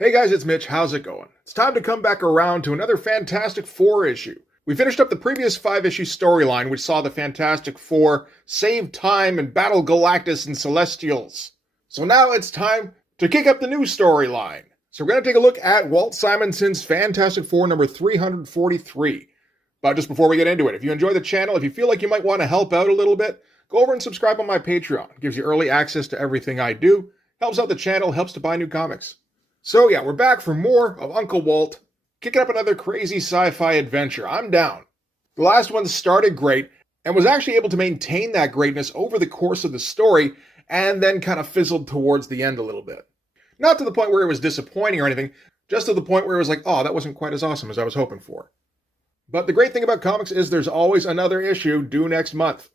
Hey guys, it's Mitch. How's it going? It's time to come back around to another Fantastic Four issue. We finished up the previous 5-issue storyline, which saw the Fantastic Four save time and battle Galactus and Celestials. So now it's time to kick up the new storyline. So we're going to take a look at Walt Simonson's Fantastic Four number 343. But just before we get into it, if you enjoy the channel, if you feel like you might want to help out a little bit, go over and subscribe on my Patreon. It gives you early access to everything I do, helps out the channel, helps to buy new comics. So yeah, we're back for more of Uncle Walt, kicking up another crazy sci-fi adventure. I'm down. The last one started great, and was actually able to maintain that greatness over the course of the story, and then kind of fizzled towards the end a little bit. Not to the point where it was disappointing or anything, just to the point where it was like, oh, that wasn't quite as awesome as I was hoping for. But the great thing about comics is there's always another issue due next month.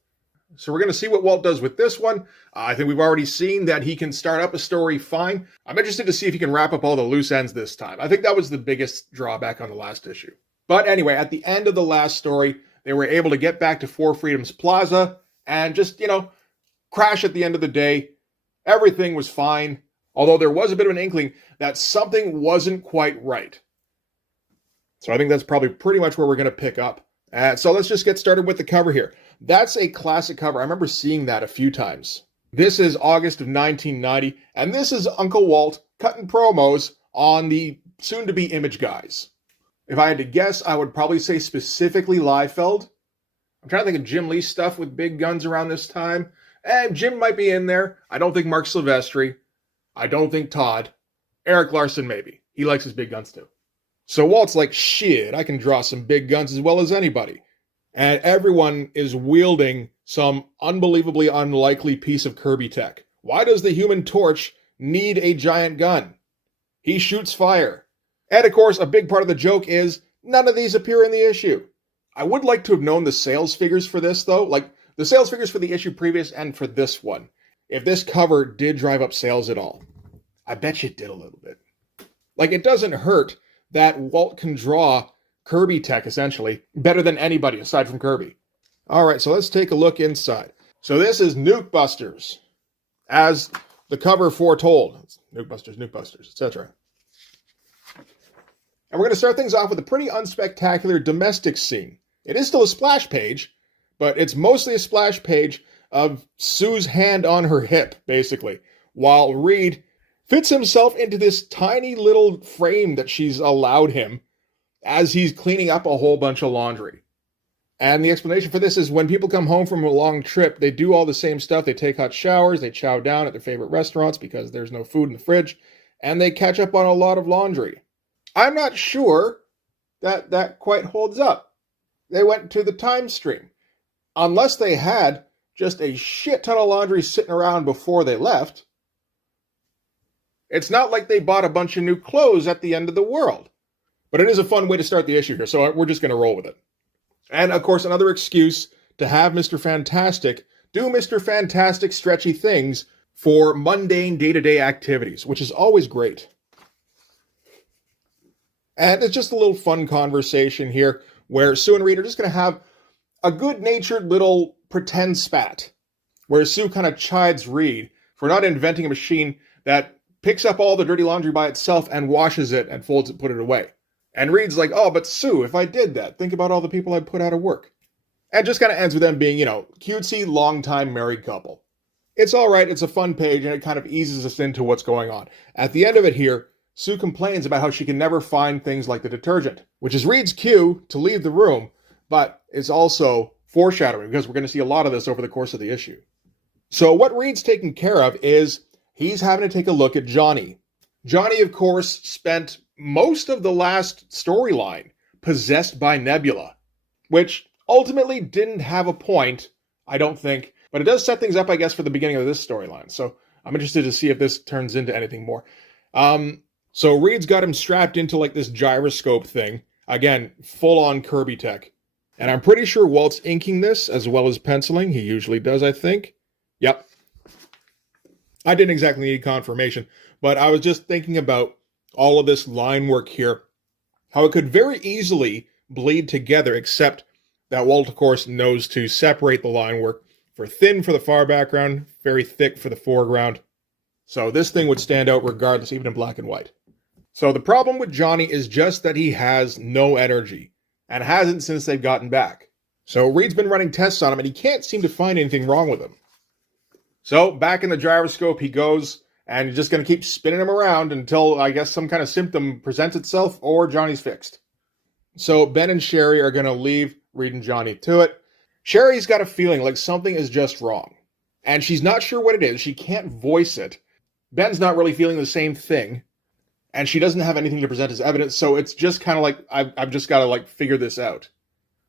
So we're going to see what Walt does with this one. I think we've already seen that he can start up a story fine. I'm interested to see if he can wrap up all the loose ends this time. I think that was the biggest drawback on the last issue. But anyway, at the end of the last story, they were able to get back to Four Freedoms Plaza and just, crash at the end of the day. Everything was fine, although there was a bit of an inkling that something wasn't quite right. So I think that's probably pretty much where we're going to pick up. So let's just get started with the cover here. That's a classic cover. I remember seeing that a few times. This is August of 1990, and this is Uncle Walt cutting promos on the soon-to-be Image guys. If I had to guess, I would probably say specifically Liefeld. I'm trying to think of Jim Lee stuff with big guns around this time. And Jim might be in there. I don't think Mark Silvestri. I don't think Todd. Eric Larson, maybe. He likes his big guns too. So Walt's like, shit, I can draw some big guns as well as anybody. And everyone is wielding some unbelievably unlikely piece of Kirby tech. Why does the Human Torch need a giant gun? He shoots fire. And of course, a big part of the joke is none of these appear in the issue. I would like to have known the sales figures for this, though. Like, the sales figures for the issue previous and for this one. If this cover did drive up sales at all. I bet you it did a little bit. Like, it doesn't hurt that Walt can draw Kirby tech, essentially, better than anybody aside from Kirby. All right, so let's take a look inside. So this is Nuke Busters, as the cover foretold. It's Nuke Busters, etc. And we're going to start things off with a pretty unspectacular domestic scene. It is still a splash page, but it's mostly a splash page of Sue's hand on her hip, basically, while Reed fits himself into this tiny little frame that she's allowed him as he's cleaning up a whole bunch of laundry. And the explanation for this is when people come home from a long trip, they do all the same stuff. They take hot showers, they chow down at their favorite restaurants because there's no food in the fridge, and they catch up on a lot of laundry. I'm not sure that quite holds up. They went to the time stream. Unless they had just a shit ton of laundry sitting around before they left, it's not like they bought a bunch of new clothes at the end of the world. But it is a fun way to start the issue here, so we're just going to roll with it. And, of course, another excuse to have Mr. Fantastic do Mr. Fantastic stretchy things for mundane day-to-day activities, which is always great. And it's just a little fun conversation here where Sue and Reed are just going to have a good-natured little pretend spat, where Sue kind of chides Reed for not inventing a machine that picks up all the dirty laundry by itself and washes it and folds it, put it away. And Reed's like, oh, but Sue, if I did that, think about all the people I'd put out of work. And just kind of ends with them being, cutesy, long-time married couple. It's all right, it's a fun page, and it kind of eases us into what's going on. At the end of it here, Sue complains about how she can never find things like the detergent, which is Reed's cue to leave the room, but it's also foreshadowing, because we're going to see a lot of this over the course of the issue. So what Reed's taking care of is he's having to take a look at Johnny. Johnny, of course, spent most of the last storyline possessed by Nebula, which ultimately didn't have a point, I don't think, but it does set things up, I guess, for the beginning of this storyline. So I'm interested to see if this turns into anything more. So Reed's got him strapped into like this gyroscope thing. Again, full-on Kirby tech. And I'm pretty sure Walt's inking this as well as penciling. He usually does, I think. Yep. I didn't exactly need confirmation, but I was just thinking about all of this line work here, how it could very easily bleed together, except that Walt, of course, knows to separate the line work for thin for the far background, very thick for the foreground. So this thing would stand out regardless, even in black and white. So the problem with Johnny is just that he has no energy, and hasn't since they've gotten back. So Reed's been running tests on him, and he can't seem to find anything wrong with him. So back in the gyroscope he goes, and you're just going to keep spinning him around until, I guess, some kind of symptom presents itself or Johnny's fixed. So Ben and Sherry are going to leave Reed and Johnny to it. Sherry's got a feeling like something is just wrong, and she's not sure what it is. She can't voice it. Ben's not really feeling the same thing, and she doesn't have anything to present as evidence, so it's just kind of like, I've just got to like figure this out.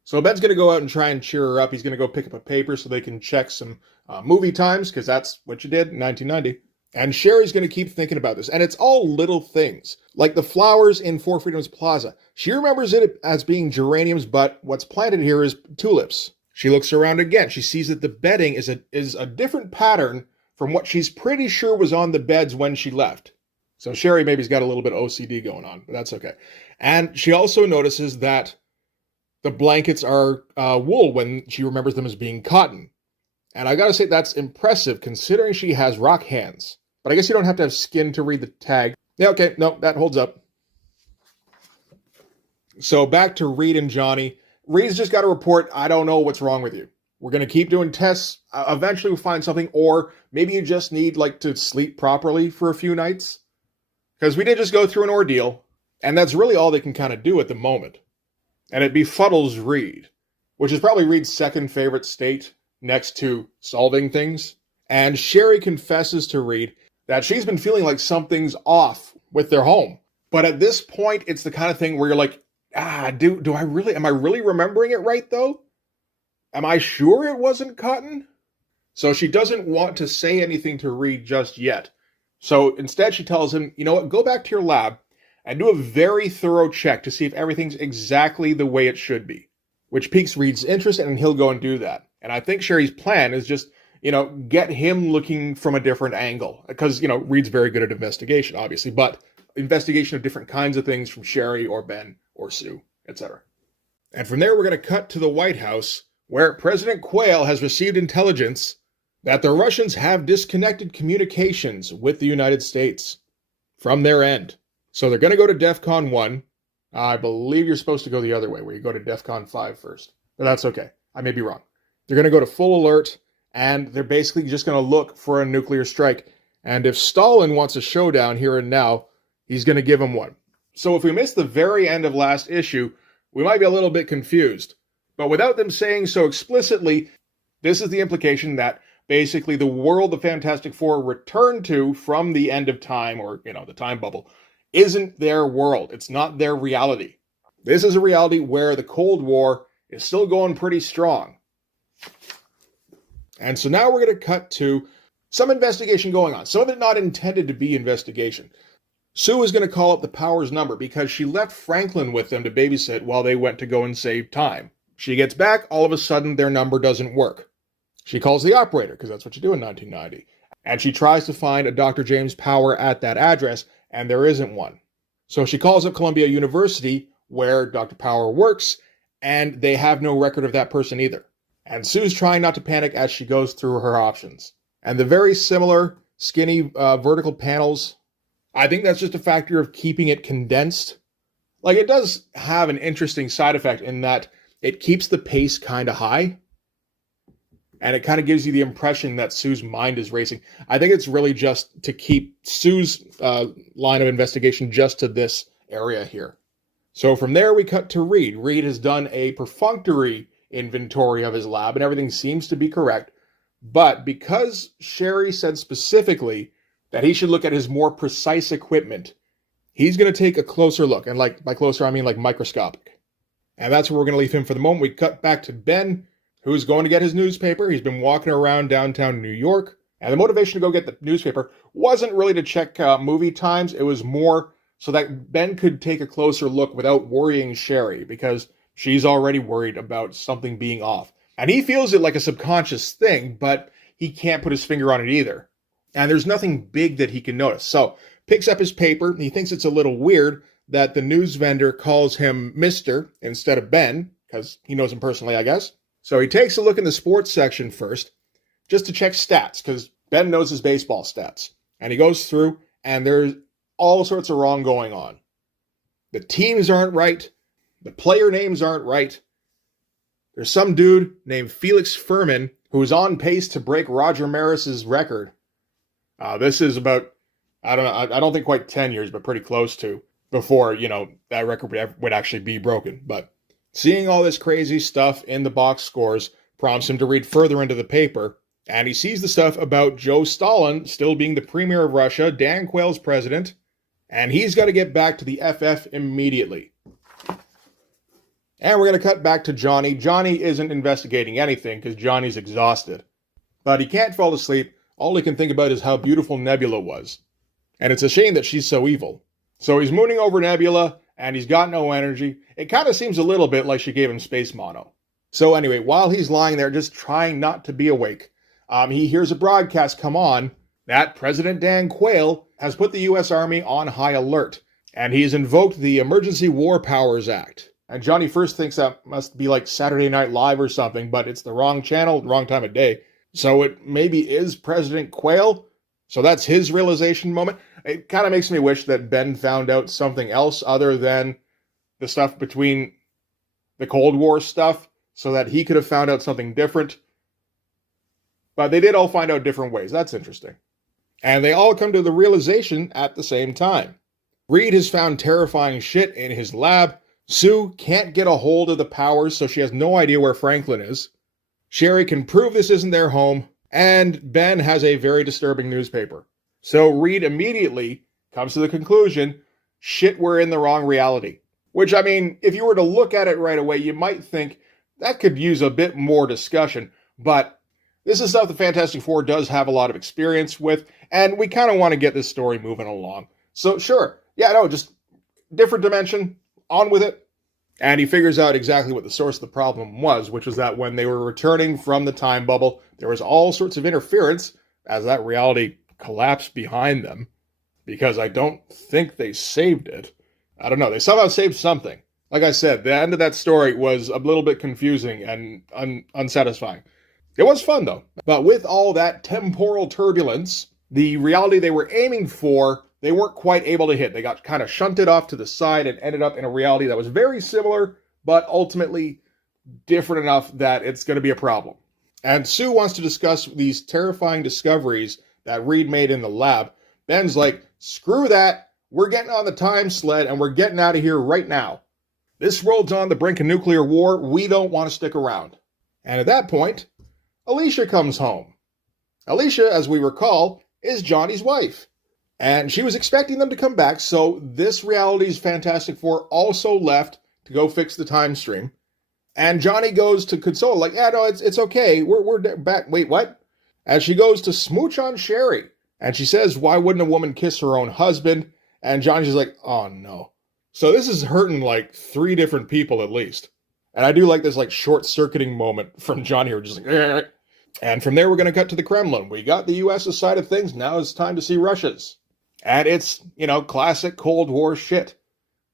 So Ben's going to go out and try and cheer her up. He's going to go pick up a paper so they can check some movie times, because that's what you did in 1990. And Sherry's going to keep thinking about this. And it's all little things, like the flowers in Four Freedoms Plaza. She remembers it as being geraniums, but what's planted here is tulips. She looks around again. She sees that the bedding is a different pattern from what she's pretty sure was on the beds when she left. So Sherry maybe's got a little bit of OCD going on, but that's okay. And she also notices that the blankets are wool when she remembers them as being cotton. And I gotta say, that's impressive considering she has rock hands. But I guess you don't have to have skin to read the tag. Yeah, okay, no, that holds up. So back to Reed and Johnny. Reed's just got to report, I don't know what's wrong with you. We're going to keep doing tests. Eventually we'll find something, or maybe you just need like to sleep properly for a few nights. Because we did just go through an ordeal, and that's really all they can kind of do at the moment. And it befuddles Reed, which is probably Reed's second favorite state next to solving things. And Sherry confesses to Reed that she's been feeling like something's off with their home. But at this point, it's the kind of thing where you're like, am I really remembering it right though? Am I sure it wasn't cotton? So she doesn't want to say anything to Reed just yet. So instead she tells him, you know what, go back to your lab and do a very thorough check to see if everything's exactly the way it should be. Which piques Reed's interest, and he'll go and do that. And I think Sherry's plan is just, get him looking from a different angle. Because, Reed's very good at investigation, obviously, but investigation of different kinds of things from Sherry or Ben or Sue, etc. And from there, we're going to cut to the White House, where President Quayle has received intelligence that the Russians have disconnected communications with the United States from their end. So they're going to go to DEFCON 1. I believe you're supposed to go the other way, where you go to DEFCON 5 first. But that's okay. I may be wrong. They're going to go to full alert, and they're basically just going to look for a nuclear strike. And if Stalin wants a showdown here and now, he's going to give him one. So if we miss the very end of last issue, we might be a little bit confused. But without them saying so explicitly, this is the implication that basically the world the Fantastic Four returned to from the end of time, or, the time bubble, isn't their world. It's not their reality. This is a reality where the Cold War is still going pretty strong. And so now we're going to cut to some investigation going on. Some of it not intended to be investigation. Sue is going to call up the Powers number because she left Franklin with them to babysit while they went to go and save time. She gets back, all of a sudden their number doesn't work. She calls the operator, because that's what you do in 1990. And she tries to find a Dr. James Power at that address, and there isn't one. So she calls up Columbia University, where Dr. Power works, and they have no record of that person either. And Sue's trying not to panic as she goes through her options. And the very similar skinny vertical panels, I think that's just a factor of keeping it condensed. Like, it does have an interesting side effect in that it keeps the pace kind of high. And it kind of gives you the impression that Sue's mind is racing. I think it's really just to keep Sue's line of investigation just to this area here. So from there, we cut to Reed. Reed has done a perfunctory inventory of his lab, and everything seems to be correct. But because Sherry said specifically that he should look at his more precise equipment, he's going to take a closer look. And by closer, I mean like microscopic. And that's where we're going to leave him for the moment. We cut back to Ben, who's going to get his newspaper. He's been walking around downtown New York. And the motivation to go get the newspaper wasn't really to check movie times. It was more so that Ben could take a closer look without worrying Sherry, because she's already worried about something being off. And he feels it like a subconscious thing, but he can't put his finger on it either. And there's nothing big that he can notice. So picks up his paper, and he thinks it's a little weird that the news vendor calls him Mr. instead of Ben, because he knows him personally, I guess. So he takes a look in the sports section first, just to check stats, because Ben knows his baseball stats. And he goes through, and there's all sorts of wrong going on. The teams aren't right. The player names aren't right. There's some dude named Felix Furman who's on pace to break Roger Maris's record. This is about, I don't think quite 10 years, but pretty close to, before, that record would actually be broken. But seeing all this crazy stuff in the box scores prompts him to read further into the paper, and he sees the stuff about Joe Stalin still being the premier of Russia, Dan Quayle's president, and he's got to get back to the FF immediately. And we're going to cut back to Johnny. Johnny isn't investigating anything because Johnny's exhausted. But he can't fall asleep. All he can think about is how beautiful Nebula was. And it's a shame that she's so evil. So he's mooning over Nebula, and he's got no energy. It kind of seems a little bit like she gave him space mono. So anyway, while he's lying there just trying not to be awake, he hears a broadcast come on that President Dan Quayle has put the U.S. Army on high alert, and he's invoked the Emergency War Powers Act. And Johnny first thinks that must be like Saturday Night Live or something, but it's the wrong channel, wrong time of day. So it maybe is President Quayle. So that's his realization moment. It kind of makes me wish that Ben found out something else other than the stuff between the Cold War stuff, so that he could have found out something different. But they did all find out different ways. That's interesting. And they all come to the realization at the same time. Reed has found terrifying shit in his lab. Sue can't get a hold of the powers, so she has no idea where Franklin is. Sherry can prove this isn't their home. And Ben has a very disturbing newspaper. So Reed immediately comes to the conclusion, shit, we're in the wrong reality. Which, I mean, if you were to look at it right away, you might think that could use a bit more discussion. But this is stuff the Fantastic Four does have a lot of experience with, and we kind of want to get this story moving along. So sure, just different dimension, on with it. And he figures out exactly what the source of the problem was, which was that when they were returning from the time bubble, there was all sorts of interference as that reality collapsed behind them, because I don't think they saved it. I don't know. They somehow saved something. Like I said, the end of that story was a little bit confusing and unsatisfying. It was fun, though. But with all that temporal turbulence, the reality they were aiming for, they weren't quite able to hit. They got kind of shunted off to the side and ended up in a reality that was very similar, but ultimately different enough that it's going to be a problem. And Sue wants to discuss these terrifying discoveries that Reed made in the lab. Ben's like, screw that. We're getting on the time sled and we're getting out of here right now. This world's on the brink of nuclear war. We don't want to stick around. And at that point, Alicia comes home. Alicia, as we recall, is Johnny's wife. And she was expecting them to come back, so this reality's Fantastic Four also left to go fix the time stream. And Johnny goes to console, like, yeah, no, it's okay. We're back. Wait, what? As she goes to smooch on Sherry. And she says, why wouldn't a woman kiss her own husband? And Johnny's just like, oh no. So this is hurting like 3 different people at least. And I do like this like short-circuiting moment from Johnny here, just like, eh. And from there we're going to cut to the Kremlin. We got the U.S.'s side of things. Now it's time to see Russia's. And it's, classic Cold War shit.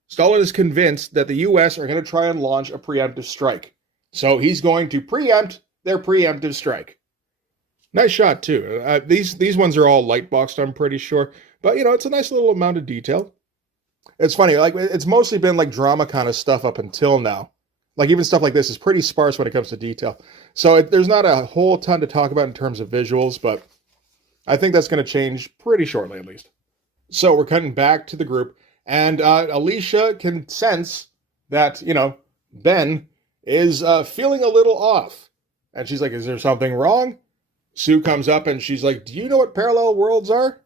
Stalin is convinced that the U.S. are going to try and launch a preemptive strike. So he's going to preempt their preemptive strike. Nice shot, too. These ones are all light-boxed, I'm pretty sure. But, it's a nice little amount of detail. It's funny, like, it's mostly been, like, drama kind of stuff up until now. Like, even stuff like this is pretty sparse when it comes to detail. So there's not a whole ton to talk about in terms of visuals, but I think that's going to change pretty shortly, at least. So we're cutting back to the group, and Alicia can sense that, Ben is feeling a little off. And she's like, is there something wrong? Sue comes up and she's like, do you know what parallel worlds are?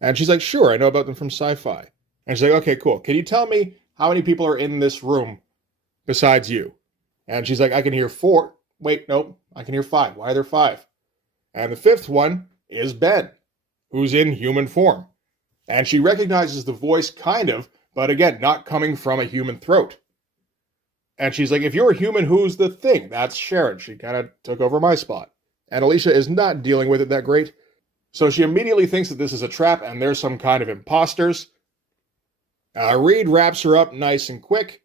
And she's like, sure, I know about them from sci-fi. And she's like, okay, cool. Can you tell me how many people are in this room besides you? And she's like, I can hear 4. Wait, nope, I can hear 5. Why are there 5? And the 5th one is Ben, who's in human form. And she recognizes the voice kind of, but again, not coming from a human throat. And she's like, if you're a human, who's the thing? That's Sharon. She kind of took over my spot. And Alicia is not dealing with it that great. So she immediately thinks that this is a trap and there's some kind of imposters. Reed wraps her up nice and quick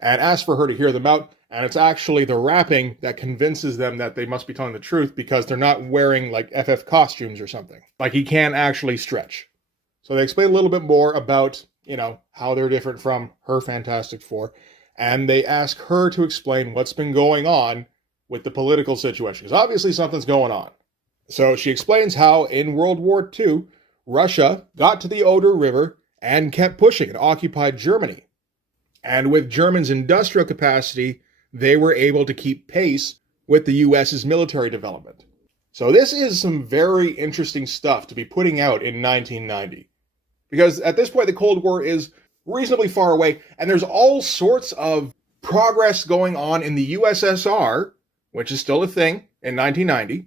and asks for her to hear them out. And it's actually the wrapping that convinces them that they must be telling the truth because they're not wearing like FF costumes or something. Like he can't actually stretch. So they explain a little bit more about, how they're different from her Fantastic Four. And they ask her to explain what's been going on with the political situation. Because obviously something's going on. So she explains how in World War II, Russia got to the Oder River and kept pushing and occupied Germany. And with Germany's industrial capacity, they were able to keep pace with the US's military development. So this is some very interesting stuff to be putting out in 1990. Because at this point, the Cold War is reasonably far away, and there's all sorts of progress going on in the USSR, which is still a thing in 1990,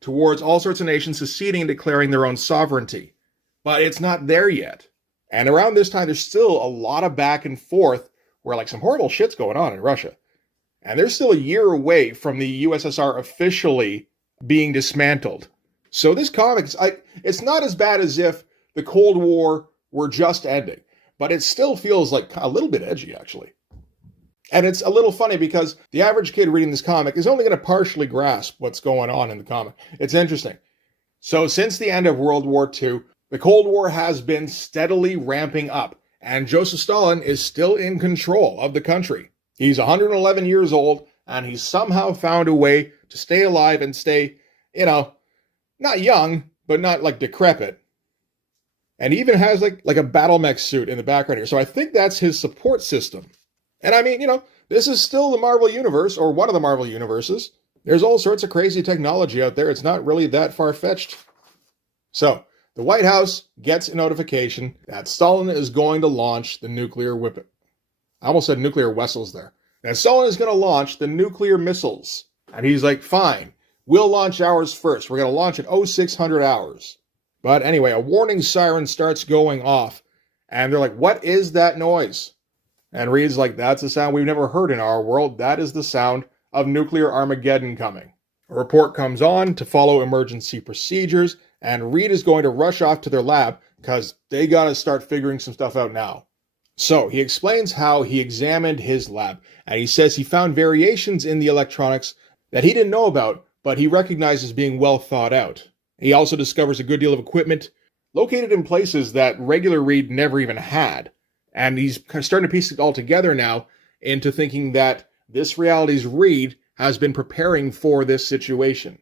towards all sorts of nations seceding and declaring their own sovereignty. But it's not there yet. And around this time, there's still a lot of back and forth where some horrible shit's going on in Russia. And they're still a year away from the USSR officially being dismantled. So this comic, it's not as bad as if the Cold War were just ending, but it still feels like a little bit edgy, actually. And it's a little funny because the average kid reading this comic is only going to partially grasp what's going on in the comic. It's interesting. So since the end of World War II, the Cold War has been steadily ramping up, and Joseph Stalin is still in control of the country. He's 111 years old, and he's somehow found a way to stay alive and stay, not young, but not decrepit. And he even has like a battle mech suit in the background here. So I think that's his support system. And I mean, this is still the Marvel Universe, or one of the Marvel Universes. There's all sorts of crazy technology out there. It's not really that far-fetched. So, the White House gets a notification that Stalin is going to launch the nuclear weapon. I almost said nuclear vessels there. That Stalin is going to launch the nuclear missiles. And he's like, fine, we'll launch ours first. We're going to launch at 0600 hours. But anyway, a warning siren starts going off. And they're like, what is that noise? And Reed's like, that's a sound we've never heard in our world. That is the sound of nuclear Armageddon coming. A report comes on to follow emergency procedures, and Reed is going to rush off to their lab because they got to start figuring some stuff out now. So he explains how he examined his lab, and he says he found variations in the electronics that he didn't know about, but he recognizes being well thought out. He also discovers a good deal of equipment located in places that regular Reed never even had. And he's starting to piece it all together now into thinking that this reality's Reed has been preparing for this situation.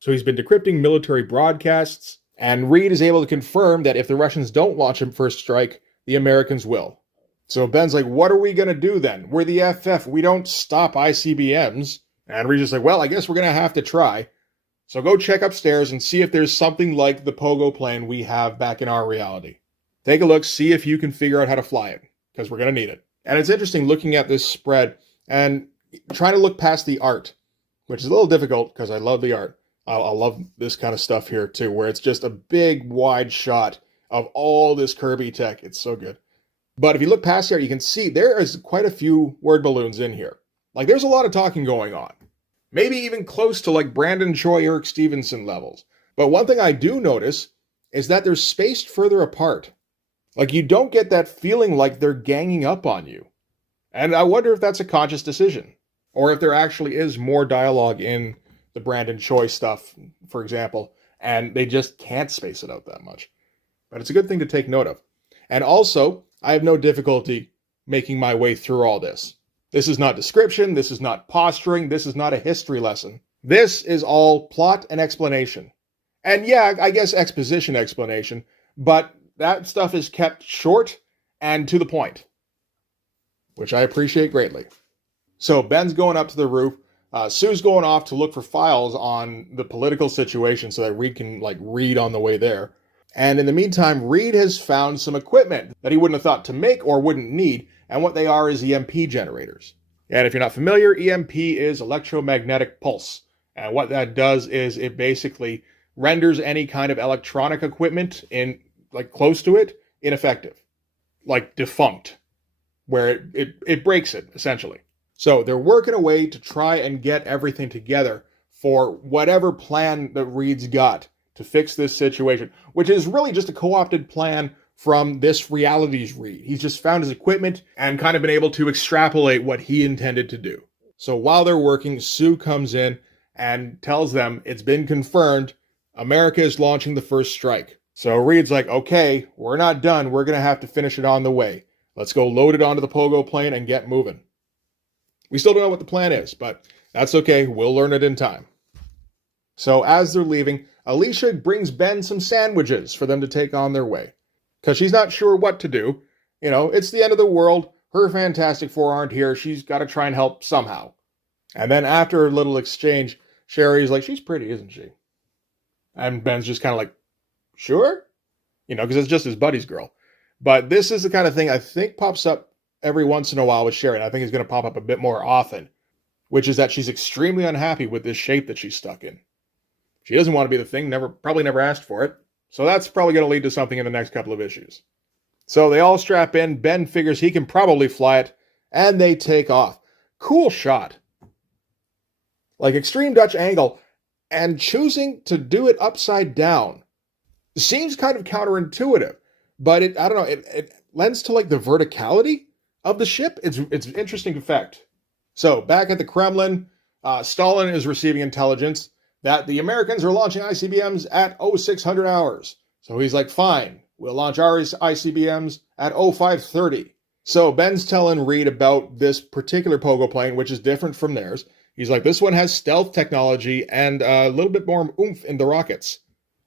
So he's been decrypting military broadcasts, and Reed is able to confirm that if the Russians don't launch a first strike, the Americans will. So Ben's like, what are we going to do then? We're the FF. We don't stop ICBMs. And Reed's just like, well, I guess we're going to have to try. So go check upstairs and see if there's something like the Pogo plane we have back in our reality. Take a look, see if you can figure out how to fly it, because we're going to need it. And it's interesting looking at this spread and trying to look past the art, which is a little difficult because I love the art. I love this kind of stuff here too, where it's just a big wide shot of all this Kirby tech. It's so good. But if you look past here, you can see there is quite a few word balloons in here. There's a lot of talking going on. Maybe even close to Brandon Choi, Eric Stevenson levels. But one thing I do notice is that they're spaced further apart. You don't get that feeling like they're ganging up on you. And I wonder if that's a conscious decision. Or if there actually is more dialogue in the Brandon Choi stuff, for example, and they just can't space it out that much. But it's a good thing to take note of. And also, I have no difficulty making my way through all this. This is not description, this is not posturing, this is not a history lesson. This is all plot and explanation. And yeah, I guess exposition explanation, but that stuff is kept short and to the point, which I appreciate greatly. So Ben's going up to the roof. Sue's going off to look for files on the political situation so that Reed can read on the way there. And in the meantime, Reed has found some equipment that he wouldn't have thought to make or wouldn't need, and what they are is EMP generators. And if you're not familiar, EMP is electromagnetic pulse. And what that does is it basically renders any kind of electronic equipment in close to it ineffective, defunct, where it breaks it essentially. So they're working a way to try and get everything together for whatever plan that Reed's got to fix this situation, which is really just a co-opted plan from this reality's Reed. He's just found his equipment and kind of been able to extrapolate what he intended to do. So while they're working, Sue comes in and tells them it's been confirmed America is launching the first strike. So Reed's like, okay, we're not done. We're going to have to finish it on the way. Let's go load it onto the pogo plane and get moving. We still don't know what the plan is, but that's okay. We'll learn it in time. So as they're leaving, Alicia brings Ben some sandwiches for them to take on their way. Because she's not sure what to do. You know, it's the end of the world. Her Fantastic Four aren't here. She's got to try and help somehow. And then after a little exchange, Sherry's like, she's pretty, isn't she? And Ben's just kind of like, sure? You know, because it's just his buddy's girl. But this is the kind of thing I think pops up every once in a while with Sherry. And I think it's going to pop up a bit more often. Which is that she's extremely unhappy with this shape that she's stuck in. She doesn't want to be the thing, probably never asked for it. So that's probably going to lead to something in the next couple of issues. So they all strap in. Ben figures he can probably fly it. And they take off. Cool shot. Like extreme Dutch angle. And choosing to do it upside down seems kind of counterintuitive. But I don't know, it lends to like the verticality of the ship. It's an interesting effect. So back at the Kremlin, Stalin is receiving intelligence that the Americans are launching ICBMs at 0600 hours. So he's like, fine, we'll launch our ICBMs at 0530. So Ben's telling Reed about this particular pogo plane, which is different from theirs. He's like, this one has stealth technology and a little bit more oomph in the rockets.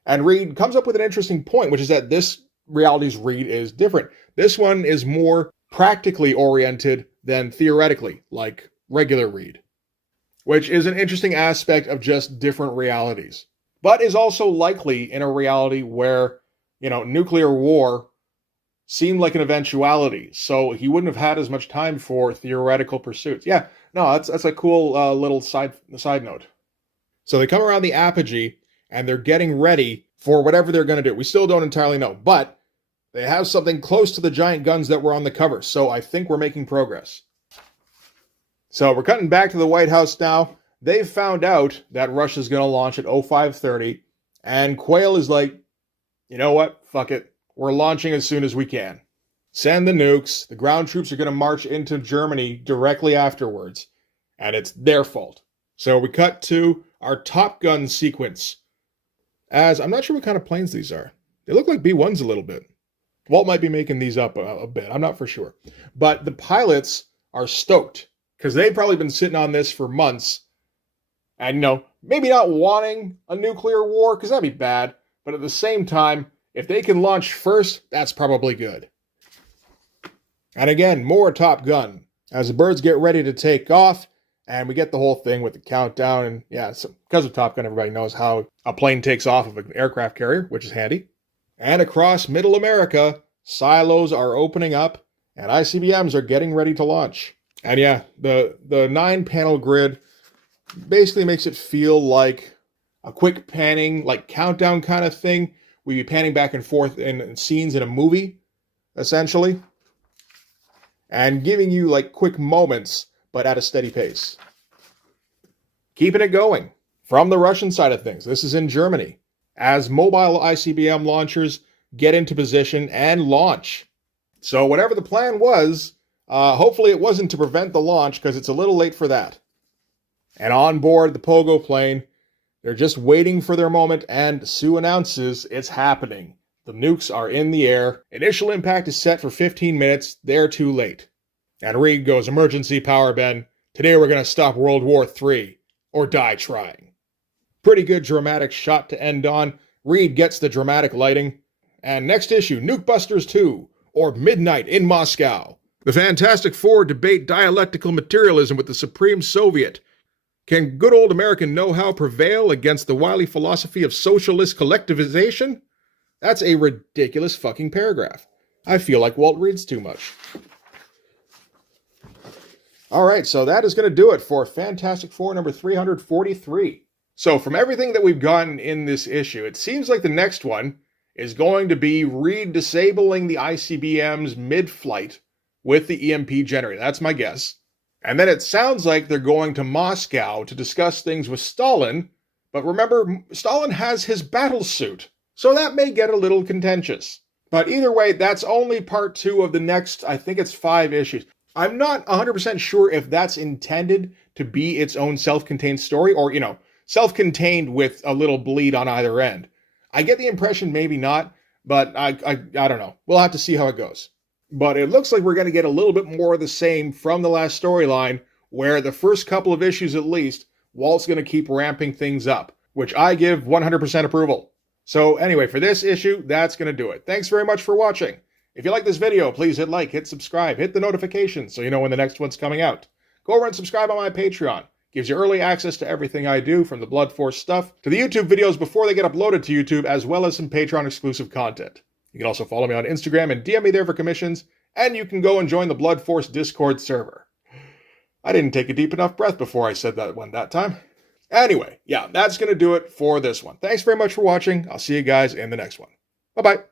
And Reed comes up with an interesting point, which is that this reality's Reed is different. This one is more practically oriented than theoretically, like regular Reed. Which is an interesting aspect of just different realities. But is also likely in a reality where, you know, nuclear war seemed like an eventuality. So he wouldn't have had as much time for theoretical pursuits. Yeah, no, that's a cool little side note. So they come around the apogee and they're getting ready for whatever they're going to do. We still don't entirely know, but they have something close to the giant guns that were on the cover. So I think we're making progress. So we're cutting back to the White House now. They've found out that Russia's going to launch at 0530. And Quail is like, you know what? Fuck it. We're launching as soon as we can. Send the nukes. The ground troops are going to march into Germany directly afterwards. And it's their fault. So we cut to our Top Gun sequence. As I'm not sure what kind of planes these are. They look like B-1s a little bit. Walt might be making these up a bit. I'm not for sure. But the pilots are stoked. Because they've probably been sitting on this for months. And, you know, maybe not wanting a nuclear war, because that'd be bad. But at the same time, if they can launch first, that's probably good. And again, more Top Gun. As the birds get ready to take off, and we get the whole thing with the countdown. And yeah, so because of Top Gun, everybody knows how a plane takes off of an aircraft carrier, which is handy. And across Middle America, silos are opening up, and ICBMs are getting ready to launch. And yeah, the 9-panel grid basically makes it feel like a quick panning, like countdown kind of thing. We'd be panning back and forth in scenes in a movie, essentially. And giving you like quick moments, but at a steady pace. Keeping it going. From the Russian side of things, this is in Germany. As mobile ICBM launchers get into position and launch. So whatever the plan was, hopefully it wasn't to prevent the launch, because it's a little late for that. And on board the pogo plane, they're just waiting for their moment, and Sue announces it's happening. The nukes are in the air. Initial impact is set for 15 minutes. They're too late. And Reed goes, emergency power, Ben. Today we're going to stop World War III, or die trying. Pretty good dramatic shot to end on. Reed gets the dramatic lighting. And next issue, Nuke Busters 2, or Midnight in Moscow. The Fantastic Four debate dialectical materialism with the Supreme Soviet. Can good old American know-how prevail against the wily philosophy of socialist collectivization? That's a ridiculous fucking paragraph. I feel like Walt reads too much. Alright, so that is going to do it for Fantastic Four number 343. So from everything that we've gotten in this issue, it seems like the next one is going to be Reed disabling the ICBMs mid-flight with the EMP generator. That's my guess. And then it sounds like they're going to Moscow to discuss things with Stalin. But remember, Stalin has his battle suit. So that may get a little contentious. But either way, that's only part 2 of the next, I think it's 5 issues. I'm not 100% sure if that's intended to be its own self-contained story or, self-contained with a little bleed on either end. I get the impression maybe not, But I don't know. We'll have to see how it goes. But it looks like we're going to get a little bit more of the same from the last storyline, where the first couple of issues at least, Walt's going to keep ramping things up, which I give 100% approval. So anyway, for this issue, that's going to do it. Thanks very much for watching. If you like this video, please hit like, hit subscribe, hit the notifications so you know when the next one's coming out. Go over and subscribe on my Patreon. Gives you early access to everything I do, from the Blood Force stuff to the YouTube videos before they get uploaded to YouTube, as well as some Patreon exclusive content. You can also follow me on Instagram and DM me there for commissions, and you can go and join the Blood Force Discord server. I didn't take a deep enough breath before I said that one that time. Anyway, yeah, that's going to do it for this one. Thanks very much for watching. I'll see you guys in the next one. Bye-bye.